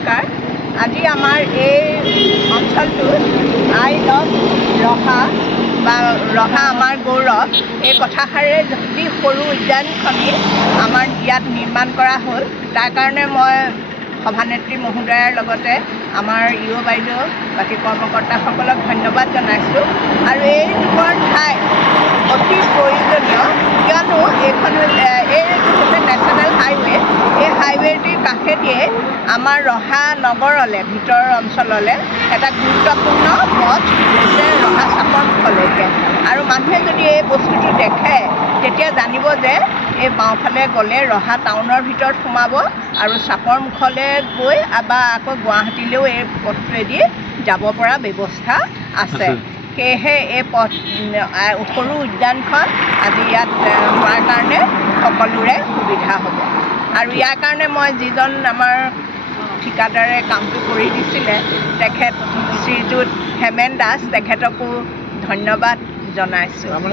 নমস্কাৰ। আজি আমাৰ এই অঞ্চলটোত আই লাভ ৰহা বা ৰহা আমাৰ গৌৰৱ এই কথাষাৰে অতি সৰু উদ্যানখনি আমাৰ ইয়াত নিৰ্মাণ কৰা হ'ল। তাৰ কাৰণে মই সভানেত্ৰী মহোদয়াৰ লগতে আমাৰ ইও বাইদেউ বাকী কৰ্মকৰ্তাসকলক ধন্যবাদ জনাইছোঁ। আৰু এই দুখন ঠাই অতি প্ৰয়োজনীয়, কিয়নো এইটো হৈছে নেশ্যনেল হাইৱে। এই হাইৱেটিৰ কাষেদিয়ে আমাৰ ৰহা নগৰলৈ ভিতৰৰ অঞ্চললৈ এটা গুৰুত্বপূৰ্ণ পথ হৈছে ৰহা চাপৰমুখলৈকে। আৰু মানুহে যদি এই বস্তুটো দেখে তেতিয়া জানিব যে এই বাওঁফালে গ'লে ৰহা টাউনৰ ভিতৰত সোমাব আৰু চাপৰমুখলৈ গৈ বা আকৌ গুৱাহাটীলৈও এই পথটোৱেদি যাব পৰা ব্যৱস্থা আছে। সেয়েহে এই পথ সৰু উদ্যানখন আজি ইয়াত হোৱাৰ কাৰণে সকলোৰে সুবিধা হ'ব। আৰু ইয়াৰ কাৰণে মই যিজন আমাৰ ঠিকাদাৰে কামটো কৰি দিছিলে তেখেত শ্ৰীযুত হেমেন দাস, তেখেতকো ধন্যবাদ জনাইছোঁ।